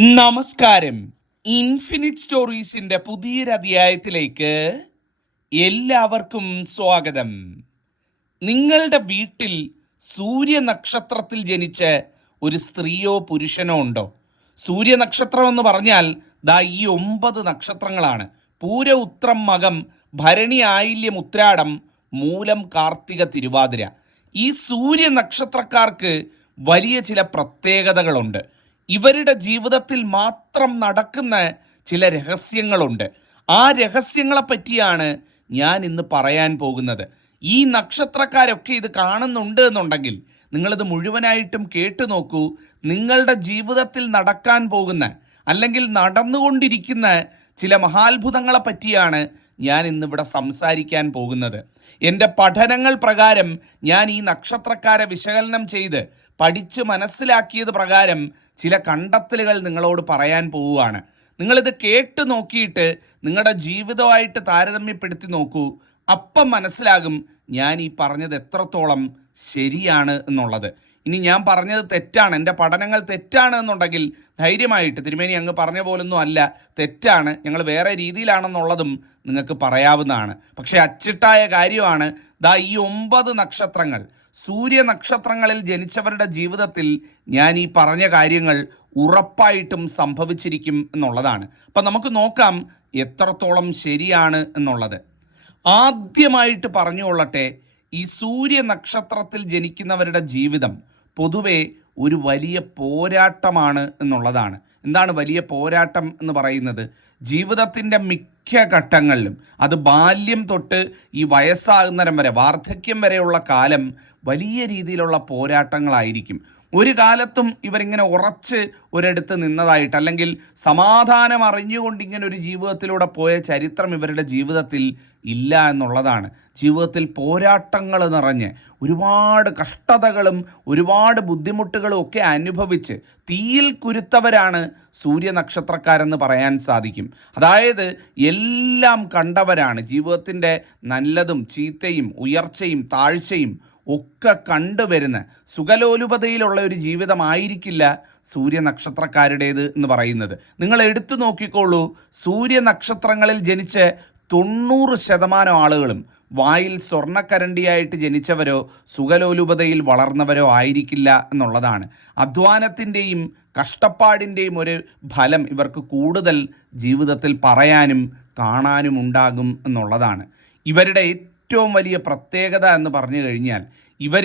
നമസ്കാരം. ഇൻഫിനിറ്റ് സ്റ്റോറീസിന്റെ പുതിയൊരധ്യായത്തിലേക്ക് എല്ലാവർക്കും സ്വാഗതം. നിങ്ങളുടെ വീട്ടിൽ സൂര്യനക്ഷത്രത്തിൽ ജനിച്ച ഒരു സ്ത്രീയോ പുരുഷനോ ഉണ്ടോ? സൂര്യനക്ഷത്രം എന്ന് പറഞ്ഞാൽ ദാ ഈ ഒമ്പത് നക്ഷത്രങ്ങളാണ്. പൂര ഉത്രം മകം ഭരണി ആയില്യം ഉത്രാടം മൂലം കാർത്തിക തിരുവാതിര. ഈ സൂര്യ നക്ഷത്രക്കാർക്ക് വലിയ ചില പ്രത്യേകതകളുണ്ട്. ഇവരുടെ ജീവിതത്തിൽ മാത്രം നടക്കുന്ന ചില രഹസ്യങ്ങളുണ്ട്. ആ രഹസ്യങ്ങളെ പറ്റിയാണ് ഞാൻ ഇന്ന് പറയാൻ പോകുന്നത്. ഈ നക്ഷത്രക്കാരൊക്കെ ഇത് കാണുന്നുണ്ട് എന്നുണ്ടെങ്കിൽ നിങ്ങളിത് മുഴുവനായിട്ടും കേട്ടു നോക്കൂ. നിങ്ങളുടെ ജീവിതത്തിൽ നടക്കാൻ പോകുന്ന അല്ലെങ്കിൽ നടന്നുകൊണ്ടിരിക്കുന്ന ചില മഹാത്ഭുതങ്ങളെ പറ്റിയാണ് ഞാൻ ഇന്നിവിടെ സംസാരിക്കാൻ പോകുന്നത്. എന്റെ പഠനങ്ങൾ പ്രകാരം ഞാൻ ഈ നക്ഷത്രക്കാരെ വിശകലനം ചെയ്ത് പഠിച്ച് മനസ്സിലാക്കിയത് പ്രകാരം ചില കണ്ടെത്തലുകൾ നിങ്ങളോട് പറയാൻ പോവുകയാണ്. നിങ്ങളിത് കേട്ട് നോക്കിയിട്ട് നിങ്ങളുടെ ജീവിതമായിട്ട് താരതമ്യപ്പെടുത്തി നോക്കൂ. അപ്പം മനസ്സിലാകും ഞാൻ ഈ പറഞ്ഞത് എത്രത്തോളം ശരിയാണ് എന്നുള്ളത്. ഇനി ഞാൻ പറഞ്ഞത് തെറ്റാണ്. എന്റെ പഠനങ്ങൾ തെറ്റാണ് എന്നുണ്ടെങ്കിൽ ധൈര്യമായിട്ട് തിരുമേനി അങ്ങ് പറഞ്ഞ പോലൊന്നും അല്ല തെറ്റാണ്. ഞങ്ങൾ വേറെ രീതിയിലാണെന്നുള്ളതും നിങ്ങൾക്ക് പറയാവുന്നതാണ്. പക്ഷേ അച്ചിട്ടായ കാര്യമാണ് ദാ ഈ ഒമ്പത് നക്ഷത്രങ്ങൾ. സൂര്യ നക്ഷത്രങ്ങളിൽ ജനിച്ചവരുടെ ജീവിതത്തിൽ ഞാൻ ഈ പറഞ്ഞ കാര്യങ്ങൾ ഉറപ്പായിട്ടും സംഭവിച്ചിരിക്കും എന്നുള്ളതാണ്. അപ്പം നമുക്ക് നോക്കാം എത്രത്തോളം ശരിയാണ് എന്നുള്ളത്. ആദ്യമായിട്ട് പറഞ്ഞുകൊള്ളട്ടെ ഈ സൂര്യ നക്ഷത്രത്തിൽ ജനിക്കുന്നവരുടെ ജീവിതം പൊതുവെ ഒരു വലിയ പോരാട്ടമാണ് എന്നുള്ളതാണ്. എന്താണ് വലിയ പോരാട്ടം എന്ന് പറയുന്നത്? ജീവിതത്തിന്റെ മിക്ക ഘട്ടങ്ങളിലും അത് ബാല്യം തൊട്ട് ഈ വയസ്സാകുന്നരം വരെ വാർദ്ധക്യം വരെയുള്ള കാലം വലിയ രീതിയിലുള്ള പോരാട്ടങ്ങളായിരിക്കും. ഒരു കാലത്തും ഇവരിങ്ങനെ ഉറച്ച് ഒരിടത്ത് നിന്നതായിട്ട് അല്ലെങ്കിൽ സമാധാനം അറിഞ്ഞുകൊണ്ട് ഇങ്ങനെ ഒരു ജീവിതത്തിലൂടെ പോയ ചരിത്രം ഇവരുടെ ജീവിതത്തിൽ ഇല്ല എന്നുള്ളതാണ്. ജീവിതത്തിൽ പോരാട്ടങ്ങൾ നിറഞ്ഞ് ഒരുപാട് കഷ്ടതകളും ഒരുപാട് ബുദ്ധിമുട്ടുകളും ഒക്കെ അനുഭവിച്ച് തീയിൽ കുരുത്തവരാണ് സൂര്യനക്ഷത്രക്കാരെന്ന് പറയാൻ സാധിക്കും. അതായത് എല്ലാം കണ്ടവരാണ്. ജീവിതത്തിന്റെ നല്ലതും ചീത്തയും ഉയർച്ചയും താഴ്ചയും ഒക്കെ കണ്ടുവരുന്ന സുഖലോലുപതയിലുള്ള ഒരു ജീവിതമായിരിക്കില്ല സൂര്യനക്ഷത്രക്കാരുടേത് എന്ന് പറയുന്നത്. നിങ്ങൾ എടുത്തു നോക്കിക്കോളൂ സൂര്യനക്ഷത്രങ്ങളിൽ ജനിച്ച് തൊണ്ണൂറ് ശതമാനം ആളുകളും വായിൽ സ്വർണക്കരണ്ടിയായിട്ട് ജനിച്ചവരോ സുഖലോലുപതയിൽ വളർന്നവരോ ആയിരിക്കില്ല എന്നുള്ളതാണ്. അധ്വാനത്തിന്റെയും കഷ്ടപ്പാടിന്റെയും ഒരു ഫലം ഇവർക്ക് കൂടുതൽ ജീവിതത്തിൽ പറയാനും കാണാനും ഉണ്ടാകും എന്നുള്ളതാണ്. ഇവരുടെ ഏറ്റവും വലിയ പ്രത്യേകത എന്ന് പറഞ്ഞു കഴിഞ്ഞാൽ ഇവർ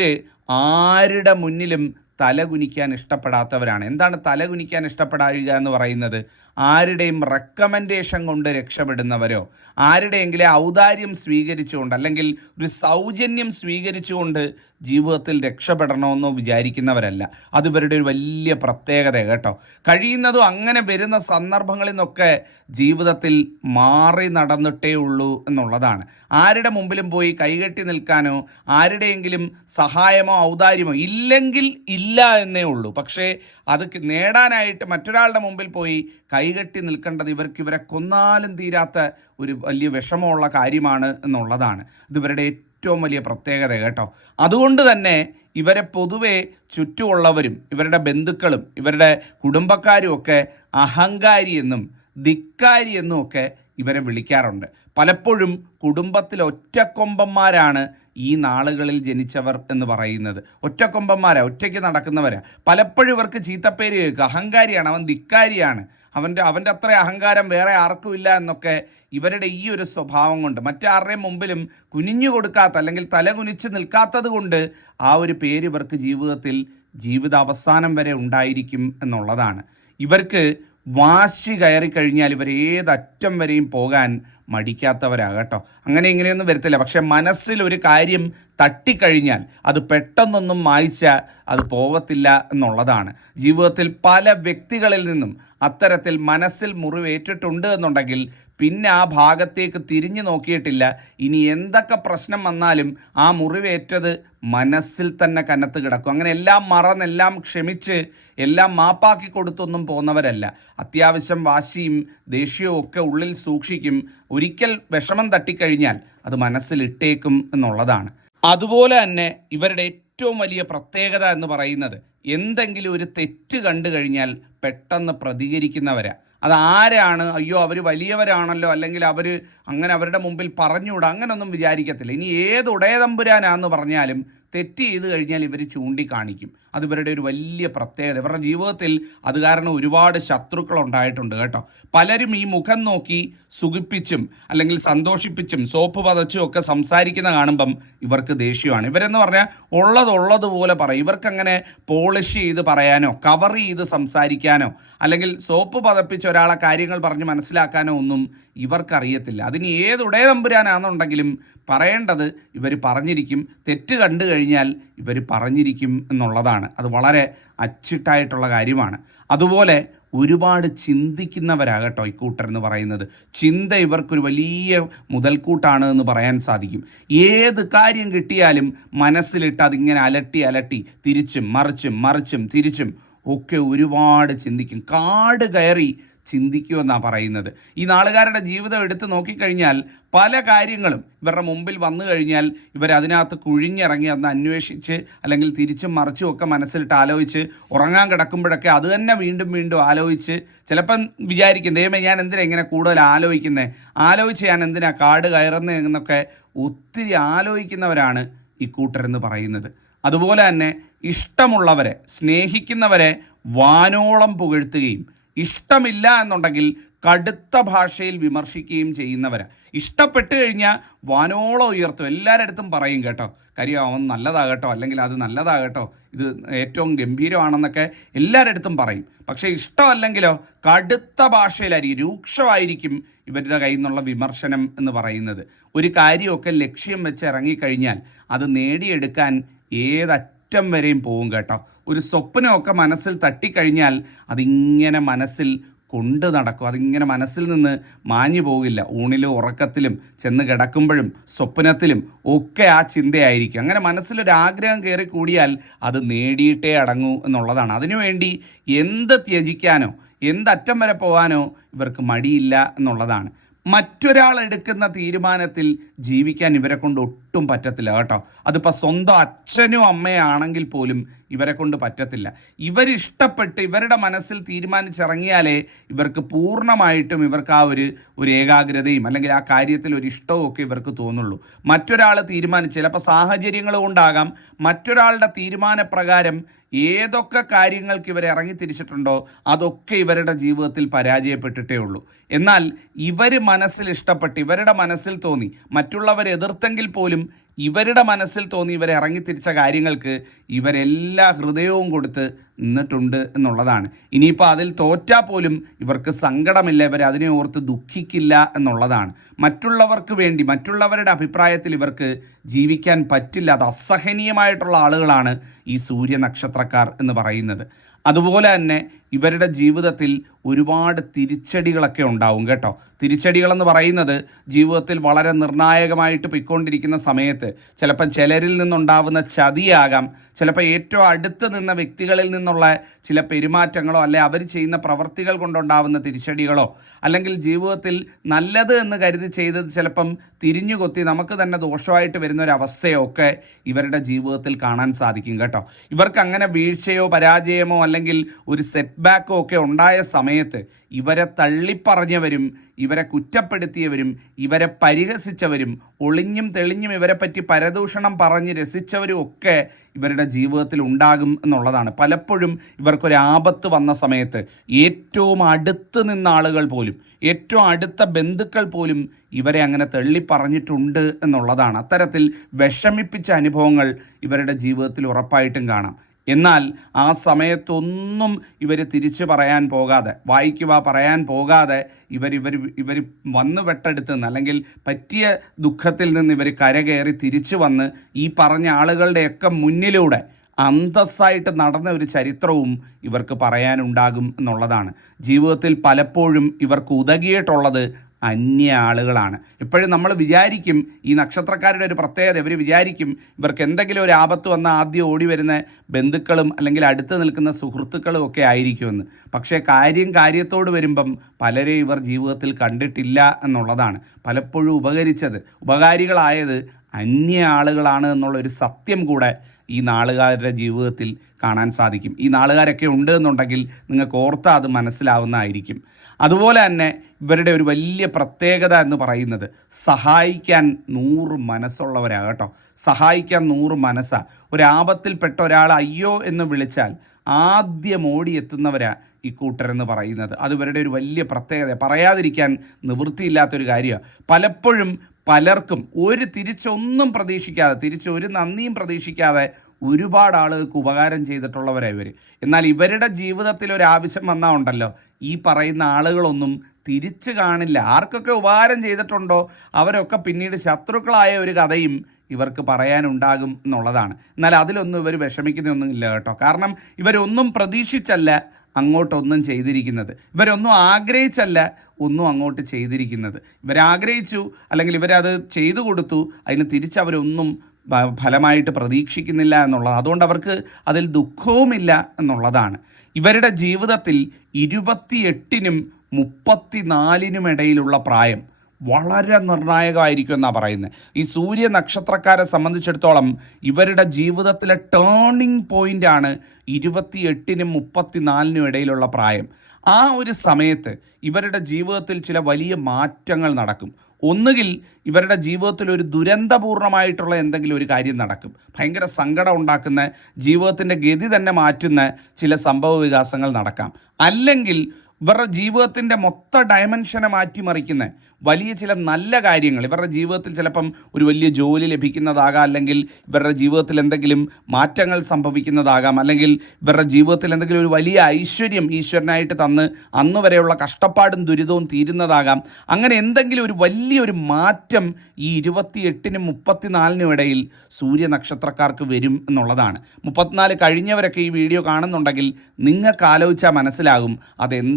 ആരുടെ മുന്നിലും തലകുനിക്കാൻ ഇഷ്ടപ്പെടാത്തവരാണ്. എന്താണ് തലകുനിക്കാൻ കുനിക്കാൻ ഇഷ്ടപ്പെടാവുക എന്ന് പറയുന്നത്? ആരുടെയും റെക്കമെൻഡേഷൻ കൊണ്ട് രക്ഷപ്പെടുന്നവരോ? ആരുടെയെങ്കിലും ഔദാര്യം സ്വീകരിച്ചുകൊണ്ട് അല്ലെങ്കിൽ ഒരു സൗജന്യം സ്വീകരിച്ചുകൊണ്ട് ജീവിതത്തിൽ രക്ഷപ്പെടണമെന്നോ വിചാരിക്കുന്നവരല്ല. അത് ഇവരുടെ ഒരു വലിയ പ്രത്യേകത കേട്ടോ. കഴിയുന്നതും അങ്ങനെ വരുന്ന സന്ദർഭങ്ങളിൽ നിന്നൊക്കെ ജീവിതത്തിൽ മാറി നടന്നിട്ടേ ഉള്ളൂ എന്നുള്ളതാണ്. ആരുടെ മുമ്പിലും പോയി കൈകെട്ടി നിൽക്കാനോ ആരുടെയെങ്കിലും സഹായമോ ഔദാര്യമോ ഇല്ലെങ്കിൽ ഇല്ല എന്നേ ഉള്ളൂ. പക്ഷേ അത് നേടാനായിട്ട് മറ്റൊരാളുടെ മുമ്പിൽ പോയി കൈകെട്ടി നിൽക്കേണ്ടത് ഇവർക്ക് ഇവരെ കൊന്നാലും തീരാത്ത ഒരു വലിയ വിഷമമുള്ള കാര്യമാണ് എന്നുള്ളതാണ്. ഇത് ഇവരുടെ ഏറ്റവും വലിയ പ്രത്യേകത കേട്ടോ. അതുകൊണ്ട് തന്നെ ഇവരെ പൊതുവെ ചുറ്റുമുള്ളവരും ഇവരുടെ ബന്ധുക്കളും ഇവരുടെ കുടുംബക്കാരും ഒക്കെ അഹങ്കാരി എന്നും ധിക്കാരി എന്നും ഒക്കെ ഇവരെ വിളിക്കാറുണ്ട്. പലപ്പോഴും കുടുംബത്തിലെ ഒറ്റക്കൊമ്പന്മാരാണ് ഈ നാളുകളിൽ ജനിച്ചവർ എന്ന് പറയുന്നത്. ഒറ്റക്കൊമ്പന്മാരാ ഒറ്റയ്ക്ക് നടക്കുന്നവരാ. പലപ്പോഴും ഇവർക്ക് ചീത്തപ്പേര് കേൾക്കുക അഹങ്കാരിയാണ് അവൻ ധിക്കാരിയാണ്. അവന്റെ അവന്റെ അത്ര അഹങ്കാരം വേറെ ആർക്കും ഇല്ല എന്നൊക്കെ ഇവരുടെ ഈ ഒരു സ്വഭാവം കൊണ്ട് മറ്റാരുടെയും മുമ്പിലും കുനിഞ്ഞു കൊടുക്കാത്ത അല്ലെങ്കിൽ തല കുനിച്ച് നിൽക്കാത്തത് കൊണ്ട് ആ ഒരു പേര് ഇവർക്ക് ജീവിതത്തിൽ ജീവിത അവസാനം വരെ ഉണ്ടായിരിക്കും എന്നുള്ളതാണ്. ഇവർക്ക് വാശി കയറി കഴിഞ്ഞാൽ ഇവർ ഏതറ്റം വരെയും പോകാൻ മടിക്കാത്തവരാകട്ടോ. അങ്ങനെ ഇങ്ങനെയൊന്നും വരത്തില്ല. പക്ഷെ മനസ്സിൽ ഒരു കാര്യം തട്ടിക്കഴിഞ്ഞാൽ അത് പെട്ടെന്നൊന്നും മായ്ച്ച അത് പോവത്തില്ല എന്നുള്ളതാണ്. ജീവിതത്തിൽ പല വ്യക്തികളിൽ നിന്നും അത്തരത്തിൽ മനസ്സിൽ മുറിവേറ്റിട്ടുണ്ട് എന്നുണ്ടെങ്കിൽ പിന്നെ ആ ഭാഗത്തേക്ക് തിരിഞ്ഞു നോക്കിയിട്ടില്ല. ഇനി എന്തൊക്കെ പ്രശ്നം വന്നാലും ആ മുറിവേറ്റത് മനസ്സിൽ തന്നെ കനത്ത് കിടക്കും. അങ്ങനെ എല്ലാം മറന്നെല്ലാം ക്ഷമിച്ച് എല്ലാം മാപ്പാക്കി കൊടുത്തൊന്നും പോകുന്നവരല്ല അത്യാവശ്യം വാശിയും ദേഷ്യവും ഒക്കെ ഉള്ളിൽ സൂക്ഷിക്കും. ഒരിക്കൽ വിഷമം തട്ടിക്കഴിഞ്ഞാൽ അത് മനസ്സിലിട്ടേക്കും എന്നുള്ളതാണ്. അതുപോലെ തന്നെ ഇവരുടെ ഏറ്റവും വലിയ പ്രത്യേകത എന്ന് പറയുന്നത് എന്തെങ്കിലും ഒരു തെറ്റ് കണ്ടു കഴിഞ്ഞാൽ പെട്ടെന്ന് പ്രതികരിക്കുന്നവരാ. അത് ആരാണ് അയ്യോ അവർ വലിയവരാണല്ലോ. അല്ലെങ്കിൽ അവർ അങ്ങനെ അവരുടെ മുമ്പിൽ പറഞ്ഞുകൂടാ? അങ്ങനൊന്നും വിചാരിക്കത്തില്ല. ഇനി ഏത് ഉടയതമ്പുരാനാന്ന് പറഞ്ഞാലും തെറ്റ് ചെയ്ത് കഴിഞ്ഞാൽ ഇവർ ചൂണ്ടിക്കാണിക്കും. അത് ഇവരുടെ ഒരു വലിയ പ്രത്യേകത. ഇവരുടെ ജീവിതത്തിൽ അത് കാരണം ഒരുപാട് ശത്രുക്കൾ ഉണ്ടായിട്ടുണ്ട് കേട്ടോ. പലരും ഈ മുഖം നോക്കി സുഖിപ്പിച്ചും അല്ലെങ്കിൽ സന്തോഷിപ്പിച്ചും സോപ്പ് പതച്ചും ഒക്കെ സംസാരിക്കുന്ന കാണുമ്പം ഇവർക്ക് ദേഷ്യമാണ്. ഇവരെന്ന് പറഞ്ഞാൽ ഉള്ളതുള്ളതുപോലെ പറയും. ഇവർക്കങ്ങനെ പോളിഷ് ചെയ്ത് പറയാനോ കവർ ചെയ്ത് സംസാരിക്കാനോ അല്ലെങ്കിൽ സോപ്പ് പതപ്പിച്ച് ഒരാളെ കാര്യങ്ങൾ പറഞ്ഞ് മനസ്സിലാക്കാനോ ഒന്നും ഇവർക്കറിയത്തില്ല. അതിന് ഏത് ഉടയതമ്പുരാനാണെന്നുണ്ടെങ്കിലും പറയേണ്ടത് ഇവർ പറഞ്ഞിരിക്കും. തെറ്റ് കണ്ടു കഴിഞ്ഞാൽ ഇവർ പറഞ്ഞിരിക്കും എന്നുള്ളതാണ്. അത് വളരെ അച്ചിട്ടായിട്ടുള്ള കാര്യമാണ്. അതുപോലെ ഒരുപാട് ചിന്തിക്കുന്നവരാകട്ടോ ഇക്കൂട്ടർ എന്ന് പറയുന്നത്. ചിന്ത ഇവർക്കൊരു വലിയ മുതൽക്കൂട്ടാണ് എന്ന് പറയാൻ സാധിക്കും. ഏത് കാര്യം കിട്ടിയാലും മനസ്സിലിട്ട് അതിങ്ങനെ അലട്ടി അലട്ടി തിരിച്ചും മറിച്ചും മറിച്ചും തിരിച്ചും ഒക്കെ ഒരുപാട് ചിന്തിക്കും. കാട് കയറി ചിന്തിക്കുമെന്നാണ് പറയുന്നത്. ഈ നാളുകാരുടെ ജീവിതം എടുത്ത് നോക്കിക്കഴിഞ്ഞാൽ പല കാര്യങ്ങളും ഇവരുടെ മുമ്പിൽ വന്നു കഴിഞ്ഞാൽ ഇവരതിനകത്ത് കുഴിഞ്ഞിറങ്ങി അന്ന് അന്വേഷിച്ച് അല്ലെങ്കിൽ തിരിച്ചും മറിച്ചും ഒക്കെ മനസ്സിലിട്ട് ആലോചിച്ച് ഉറങ്ങാൻ കിടക്കുമ്പോഴൊക്കെ അത് തന്നെ വീണ്ടും വീണ്ടും ആലോചിച്ച് ചിലപ്പം വിചാരിക്കും ദൈവമേ ഞാൻ എന്തിനാ ഇങ്ങനെ കൂടുതൽ ആലോചിക്കുന്നത് ആലോചിച്ച് ഞാൻ എന്തിനാ കാട് കയറുന്നത് എന്നൊക്കെ ഒത്തിരി ആലോചിക്കുന്നവരാണ് ഈ കൂട്ടരെന്ന് പറയുന്നത്. അതുപോലെ തന്നെ ഇഷ്ടമുള്ളവരെ സ്നേഹിക്കുന്നവരെ വാനോളം പുകഴ്ത്തുകയും ഇഷ്ടമില്ല എന്നുണ്ടെങ്കിൽ കടുത്ത ഭാഷയിൽ വിമർശിക്കുകയും ചെയ്യുന്നവരാണ് ഇഷ്ടപ്പെട്ട് കഴിഞ്ഞാൽ വാനോളം ഉയർത്തും. എല്ലാവരുടെ അടുത്തും പറയും കേട്ടോ കാര്യം അവൻ നല്ലതാകട്ടോ അല്ലെങ്കിൽ അത് നല്ലതാകട്ടോ ഇത് ഏറ്റവും ഗംഭീരമാണെന്നൊക്കെ എല്ലാവരുടെ അടുത്തും പറയും. പക്ഷേ ഇഷ്ടമല്ലെങ്കിലോ കടുത്ത ഭാഷയിലായിരിക്കും രൂക്ഷമായിരിക്കും ഇവരുടെ കയ്യിൽ നിന്നുള്ള വിമർശനം എന്ന് പറയുന്നത്. ഒരു കാര്യമൊക്കെ ലക്ഷ്യം വെച്ച് ഇറങ്ങിക്കഴിഞ്ഞാൽ അത് നേടിയെടുക്കാൻ ഏതറ്റം വരെയും പോവും കേട്ടോ. ഒരു സ്വപ്നമൊക്കെ മനസ്സിൽ തട്ടിക്കഴിഞ്ഞാൽ അതിങ്ങനെ മനസ്സിൽ കൊണ്ട് നടക്കും. അതിങ്ങനെ മനസ്സിൽ നിന്ന് മാഞ്ഞു പോകില്ല. ഊണിലും ഉറക്കത്തിലും ചെന്ന് കിടക്കുമ്പോഴും സ്വപ്നത്തിലും ഒക്കെ ആ ചിന്തയായിരിക്കും. അങ്ങനെ മനസ്സിലൊരാഗ്രഹം കയറി കൂടിയാൽ അത് നേടിയിട്ടേ അടങ്ങൂ എന്നുള്ളതാണ്. അതിനുവേണ്ടി എന്ത് ത്യജിക്കാനോ എന്തറ്റം വരെ പോകാനോ ഇവർക്ക് മടിയില്ല എന്നുള്ളതാണ്. മറ്റൊരാൾ എടുക്കുന്ന തീരുമാനത്തിൽ ജീവിക്കാൻ ഇവരെ കൊണ്ട് ഒട്ടും പറ്റത്തില്ല കേട്ടോ. അതിപ്പോൾ സ്വന്തം അച്ഛനും അമ്മയാണെങ്കിൽ പോലും ഇവരെ കൊണ്ട് പറ്റത്തില്ല. ഇവരിഷ്ടപ്പെട്ട് ഇവരുടെ മനസ്സിൽ തീരുമാനിച്ചിറങ്ങിയാലേ ഇവർക്ക് പൂർണമായിട്ടും ഇവർക്ക് ആ ഒരു ഒരു ഏകാഗ്രതയും അല്ലെങ്കിൽ ആ കാര്യത്തിൽ ഒരു ഇഷ്ടവും ഒക്കെ ഇവർക്ക് തോന്നുള്ളൂ. മറ്റൊരാൾ തീരുമാനിച്ച് ചിലപ്പോൾ സാഹചര്യങ്ങൾ കൊണ്ടാകാം മറ്റൊരാളുടെ തീരുമാനപ്രകാരം ഏതൊക്കെ കാര്യങ്ങൾക്ക് ഇവർ ഇറങ്ങി തിരിച്ചിട്ടുണ്ടോ അതൊക്കെ ഇവരുടെ ജീവിതത്തിൽ പരാജയപ്പെട്ടിട്ടേ ഉള്ളൂ. എന്നാൽ ഇവർ മനസ്സിൽ ഇഷ്ടപ്പെട്ട് ഇവരുടെ മനസ്സിൽ തോന്നി മറ്റുള്ളവർ എതിർത്തെങ്കിൽ പോലും ഇവരുടെ മനസ്സിൽ തോന്നി ഇവരെ ഇറങ്ങിത്തിരിച്ച കാര്യങ്ങൾക്ക് ഇവരെല്ലാ ഹൃദയവും കൊടുത്ത് നിന്നിട്ടുണ്ട് എന്നുള്ളതാണ്. ഇനിയിപ്പോൾ അതിൽ തോറ്റാൽ പോലും ഇവർക്ക് സങ്കടമില്ല ഇവർ അതിനെ ഓർത്ത് ദുഃഖിക്കില്ല എന്നുള്ളതാണ്. മറ്റുള്ളവർക്ക് വേണ്ടി മറ്റുള്ളവരുടെ അഭിപ്രായത്തിൽ ഇവർക്ക് ജീവിക്കാൻ പറ്റില്ല അത് അസഹനീയമായിട്ടുള്ള ആളുകളാണ് ഈ സൂര്യ നക്ഷത്രക്കാർ എന്ന് പറയുന്നത്. അതുപോലെ തന്നെ ഇവരുടെ ജീവിതത്തിൽ ഒരുപാട് തിരിച്ചടികളൊക്കെ ഉണ്ടാവും കേട്ടോ. തിരിച്ചടികളെന്ന് പറയുന്നത് ജീവിതത്തിൽ വളരെ നിർണായകമായിട്ട് പൊയ്ക്കൊണ്ടിരിക്കുന്ന സമയത്ത് ചിലപ്പം ചിലരിൽ നിന്നുണ്ടാവുന്ന ചതിയാകാം ചിലപ്പോൾ ഏറ്റവും അടുത്ത് നിന്ന വ്യക്തികളിൽ നിന്നുള്ള ചില പെരുമാറ്റങ്ങളോ അല്ലെ അവർ ചെയ്യുന്ന പ്രവൃത്തികൾ കൊണ്ടുണ്ടാവുന്ന തിരിച്ചടികളോ അല്ലെങ്കിൽ ജീവിതത്തിൽ നല്ലത് എന്ന് കരുതി ചെയ്തത് ചിലപ്പം തിരിഞ്ഞുകൊത്തി നമുക്ക് തന്നെ ദോഷമായിട്ട് വരുന്ന ഒരു അവസ്ഥയോ ഒക്കെ ഇവരുടെ ജീവിതത്തിൽ കാണാൻ സാധിക്കും കേട്ടോ. ഇവർക്ക് അങ്ങനെ വീഴ്ചയോ പരാജയമോ അല്ലെങ്കിൽ ഒരു സെറ്റ് ബാക്കോ ഒക്കെ ഉണ്ടായ സമയത്ത് ഇവരെ തള്ളിപ്പറഞ്ഞവരും ഇവരെ കുറ്റപ്പെടുത്തിയവരും ഇവരെ പരിഹസിച്ചവരും ഒളിഞ്ഞും തെളിഞ്ഞും ഇവരെ പറ്റി പരദൂഷണം പറഞ്ഞ് രസിച്ചവരും ഒക്കെ ഇവരുടെ ജീവിതത്തിൽ ഉണ്ടാകും എന്നുള്ളതാണ്. പലപ്പോഴും ഇവർക്കൊരു ആപത്ത് വന്ന സമയത്ത് ഏറ്റവും അടുത്ത് നിന്ന ആളുകൾ പോലും ഏറ്റവും അടുത്ത ബന്ധുക്കൾ പോലും ഇവരെ അങ്ങനെ തള്ളിപ്പറഞ്ഞിട്ടുണ്ട് എന്നുള്ളതാണ്. അത്തരത്തിൽ വിഷമിപ്പിച്ച അനുഭവങ്ങൾ ഇവരുടെ ജീവിതത്തിൽ ഉറപ്പായിട്ടും കാണാം. എന്നാൽ ആ സമയത്തൊന്നും ഇവർ തിരിച്ചു പറയാൻ പോകാതെ വായിക്കുക പറയാൻ പോകാതെ ഇവർ ഇവർ ഇവർ വന്ന് വെട്ടെടുത്ത് നിന്ന് അല്ലെങ്കിൽ പറ്റിയ ദുഃഖത്തിൽ നിന്ന് ഇവർ കരകയറി തിരിച്ചു വന്ന് ഈ പറഞ്ഞ ആളുകളുടെയൊക്കെ മുന്നിലൂടെ അന്തസ്സായിട്ട് നടന്ന ഒരു ചരിത്രവും ഇവർക്ക് പറയാനുണ്ടാകും എന്നുള്ളതാണ്. ജീവിതത്തിൽ പലപ്പോഴും ഇവർക്ക് ഉതകിയിട്ടുള്ളത് അന്യ ആളുകളാണ് ഇപ്പോഴും നമ്മൾ വിചാരിക്കും ഈ നക്ഷത്രക്കാരുടെ ഒരു പ്രത്യേകത ഇവർ വിചാരിക്കും ഇവർക്ക് എന്തെങ്കിലും ഒരു ആപത്ത് വന്ന ആദ്യം ഓടി വരുന്ന ബന്ധുക്കളും അല്ലെങ്കിൽ അടുത്ത് നിൽക്കുന്ന സുഹൃത്തുക്കളും ഒക്കെ ആയിരിക്കുമെന്ന്. പക്ഷേ കാര്യം കാര്യത്തോട് വരുമ്പം പലരെയും ഇവർ ജീവിതത്തിൽ കണ്ടിട്ടില്ല എന്നുള്ളതാണ്. പലപ്പോഴും ഉപകരിച്ചത് ഉപകാരികളായത് അന്യ ആളുകളാണ് എന്നുള്ളൊരു സത്യം കൂടെ ഈ നാളുകാരുടെ ജീവിതത്തിൽ കാണാൻ സാധിക്കും. ഈ നാളുകാരൊക്കെ ഉണ്ട് എന്നുണ്ടെങ്കിൽ നിങ്ങൾക്ക് ഓർത്താൽ അത് മനസ്സിലാവുന്നതായിരിക്കും. അതുപോലെ തന്നെ ഇവരുടെ ഒരു വലിയ പ്രത്യേകത എന്ന് പറയുന്നത് സഹായിക്കാൻ നൂറ് മനസ്സുള്ളവരാണ് കേട്ടോ. സഹായിക്കാൻ നൂറ് മനസ്സാണ് ഒരാപത്തിൽപ്പെട്ട ഒരാൾ അയ്യോ എന്ന് വിളിച്ചാൽ ആദ്യം ഓടിയെത്തുന്നവരാ ഈ കൂട്ടരെന്ന് പറയുന്നത്. അത് ഇവരുടെ ഒരു വലിയ പ്രത്യേകത പറയാതിരിക്കാൻ നിവൃത്തിയില്ലാത്തൊരു കാര്യമാണ് പലപ്പോഴും പലർക്കും ഒരു തിരിച്ചൊന്നും പ്രതീക്ഷിക്കാതെ തിരിച്ച് ഒരു നന്ദിയും പ്രതീക്ഷിക്കാതെ ഒരുപാട് ആളുകൾക്ക് ഉപകാരം ചെയ്തിട്ടുള്ളവരാണ് ഇവർ എന്നാൽ ഇവരുടെ ജീവിതത്തിൽ ഒരു ആവശ്യം വന്നാൽ ഉണ്ടല്ലോ ഈ പറയുന്ന ആളുകളൊന്നും തിരിച്ചു കാണില്ല. ആർക്കൊക്കെ ഉപകാരം ചെയ്തിട്ടുണ്ടോ? അവരൊക്കെ പിന്നീട് ശത്രുക്കളായ ഒരു കഥയും ഇവർക്ക് പറയാനുണ്ടാകും എന്നുള്ളതാണ്. എന്നാൽ അതിലൊന്നും ഇവർ വിഷമിക്കുന്നൊന്നും ഇല്ല കേട്ടോ. കാരണം ഇവരൊന്നും പ്രതീക്ഷിച്ചല്ല അങ്ങോട്ടൊന്നും ചെയ്തിരിക്കുന്നത്. ഇവരൊന്നും ആഗ്രഹിച്ചല്ല ഒന്നും അങ്ങോട്ട് ചെയ്തിരിക്കുന്നത്. ഇവരാഗ്രഹിച്ചു അല്ലെങ്കിൽ ഇവരത് ചെയ്തു കൊടുത്തു അതിന് തിരിച്ചവരൊന്നും ഫലമായിട്ട് പ്രതീക്ഷിക്കുന്നില്ല എന്നുള്ളത്. അതുകൊണ്ട് അവർക്ക് അതിൽ ദുഃഖവുമില്ല എന്നുള്ളതാണ്. ഇവരുടെ ജീവിതത്തിൽ ഇരുപത്തിയെട്ടിനും മുപ്പത്തിനാലിനും ഇടയിലുള്ള പ്രായം. വളരെ നിർണായകമായിരിക്കും എന്നാണ് പറയുന്നത് ഈ സൂര്യ നക്ഷത്രക്കാരെ സംബന്ധിച്ചിടത്തോളം ഇവരുടെ ജീവിതത്തിലെ ടേണിംഗ് പോയിന്റാണ് ഇരുപത്തിയെട്ടിനും മുപ്പത്തിനാലിനും ഇടയിലുള്ള പ്രായം. ആ ഒരു സമയത്ത് ഇവരുടെ ജീവിതത്തിൽ ചില വലിയ മാറ്റങ്ങൾ നടക്കും. ഒന്നുകിൽ ഇവരുടെ ജീവിതത്തിൽ ഒരു ദുരന്തപൂർണമായിട്ടുള്ള എന്തെങ്കിലും ഒരു കാര്യം നടക്കും. ഭയങ്കര സങ്കടം ഉണ്ടാക്കുന്ന ജീവിതത്തിന്റെ ഗതി തന്നെ മാറ്റുന്ന ചില സംഭവ വികാസങ്ങൾ നടക്കാം. അല്ലെങ്കിൽ ഇവരുടെ ജീവിതത്തിന്റെ മൊത്ത ഡയമെൻഷനെ മാറ്റിമറിക്കുന്ന. വലിയ ചില നല്ല കാര്യങ്ങൾ. ഇവരുടെ ജീവിതത്തിൽ ചിലപ്പം ഒരു വലിയ ജോലി ലഭിക്കുന്നതാകാം അല്ലെങ്കിൽ ഇവരുടെ ജീവിതത്തിൽ എന്തെങ്കിലും മാറ്റങ്ങൾ സംഭവിക്കുന്നതാകാം അല്ലെങ്കിൽ ഇവരുടെ ജീവിതത്തിൽ എന്തെങ്കിലും ഒരു വലിയ ഐശ്വര്യം ഈശ്വരനായിട്ട് തന്ന് അന്ന് വരെയുള്ള കഷ്ടപ്പാടും ദുരിതവും തീരുന്നതാകാം. അങ്ങനെ എന്തെങ്കിലും ഒരു വലിയൊരു മാറ്റം ഈ ഇരുപത്തിയെട്ടിനും മുപ്പത്തിനാലിനും ഇടയിൽ സൂര്യ നക്ഷത്രക്കാർക്ക് വരും എന്നുള്ളതാണ്. മുപ്പത്തിനാല് കഴിഞ്ഞവരൊക്കെ ഈ വീഡിയോ കാണുന്നുണ്ടെങ്കിൽ നിങ്ങൾക്ക് ആലോചിച്ചാൽ മനസ്സിലാകും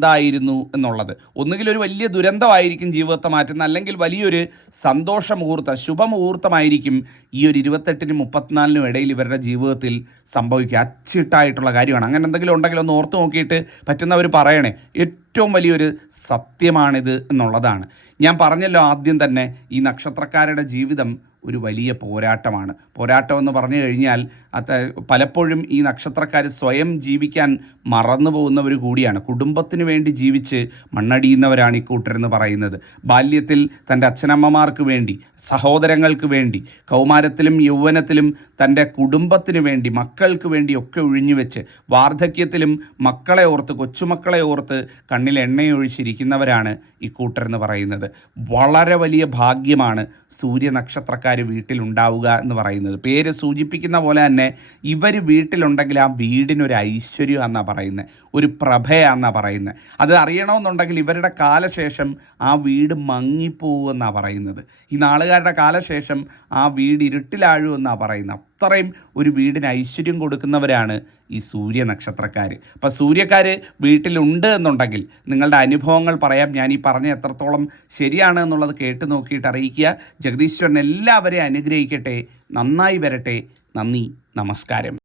അതെന്തായിരുന്നു എന്നുള്ളത്. ഒന്നുകിൽ ഒരു വലിയ ദുരന്തമായിരിക്കും ജീവിതത്തെ മാറ്റുന്ന അല്ലെങ്കിൽ വലിയൊരു സന്തോഷ മുഹൂർത്തം ശുഭമുഹൂർത്തമായിരിക്കും ഈ ഒരു ഇരുപത്തെട്ടിനും മുപ്പത്തിനാലിനും ഇടയിൽ ഇവരുടെ ജീവിതത്തിൽ സംഭവിക്കുക. അച്ചിട്ടായിട്ടുള്ള കാര്യമാണ്. അങ്ങനെ എന്തെങ്കിലും ഉണ്ടെങ്കിൽ ഒന്ന് ഓർത്ത് നോക്കിയിട്ട് പറ്റുന്നവർ പറയണേ. ഏറ്റവും വലിയൊരു സത്യമാണിത് എന്നുള്ളതാണ്. ഞാൻ പറഞ്ഞല്ലോ ആദ്യം തന്നെ ഈ നക്ഷത്രക്കാരുടെ ജീവിതം ഒരു വലിയ പോരാട്ടമാണ്. പോരാട്ടം എന്ന് പറഞ്ഞു കഴിഞ്ഞാൽ അത് പലപ്പോഴും ഈ നക്ഷത്രക്കാർ സ്വയം ജീവിക്കാൻ മറന്നു പോകുന്നവർ കൂടിയാണ്. കുടുംബത്തിന് വേണ്ടി ജീവിച്ച് മണ്ണടിയുന്നവരാണ് ഈ കൂട്ടരെന്ന് പറയുന്നത്. ബാല്യത്തിൽ തന്റെ അച്ഛനമ്മമാർക്ക് വേണ്ടി സഹോദരങ്ങൾക്ക് വേണ്ടി കൗമാരത്തിലും യൗവനത്തിലും തന്റെ കുടുംബത്തിന് വേണ്ടി മക്കൾക്ക് വേണ്ടി ഒക്കെ ഒഴിഞ്ഞു വെച്ച് വാർദ്ധക്യത്തിലും മക്കളെ ഓർത്ത് കൊച്ചുമക്കളെ ഓർത്ത് കണ്ണിൽ എണ്ണയൊഴിച്ചിരിക്കുന്നവരാണ് ഈ കൂട്ടരെന്ന് പറയുന്നത്. വളരെ വലിയ ഭാഗ്യമാണ് സൂര്യ നക്ഷത്രക്കാർ വീട്ടിലുണ്ടാവുക എന്ന് പറയുന്നത്. പേര് സൂചിപ്പിക്കുന്ന പോലെ തന്നെ ഇവർ വീട്ടിലുണ്ടെങ്കിൽ ആ വീടിനൊരു ഐശ്വര്യം എന്നാണ് പറയുന്നത് ഒരു പ്രഭയാന്നാണ് പറയുന്നത് അത് അറിയണമെന്നുണ്ടെങ്കിൽ ഇവരുടെ കാലശേഷം ആ വീട് മങ്ങിപ്പോവുമെന്നാണ് പറയുന്നത്. ഈ നാളുകാരുടെ കാലശേഷം ആ വീട് ഇരുട്ടിലാഴുമെന്നാണ് പറയുന്നത്. അത്രയും ഒരു വീടിന് ഐശ്വര്യം കൊടുക്കുന്നവരാണ് ഈ സൂര്യ നക്ഷത്രക്കാർ അപ്പം സൂര്യക്കാർ വീട്ടിലുണ്ട് എന്നുണ്ടെങ്കിൽ നിങ്ങളുടെ അനുഭവങ്ങൾ പറയാം. ഞാൻ ഈ പറഞ്ഞ എത്രത്തോളം ശരിയാണ് എന്നുള്ളത് കേട്ട് നോക്കിയിട്ട് അറിയിക്കുക. ജഗദീശ്വരൻ എല്ലാവരെയും അനുഗ്രഹിക്കട്ടെ. നന്നായി വരട്ടെ. നന്ദി. നമസ്കാരം.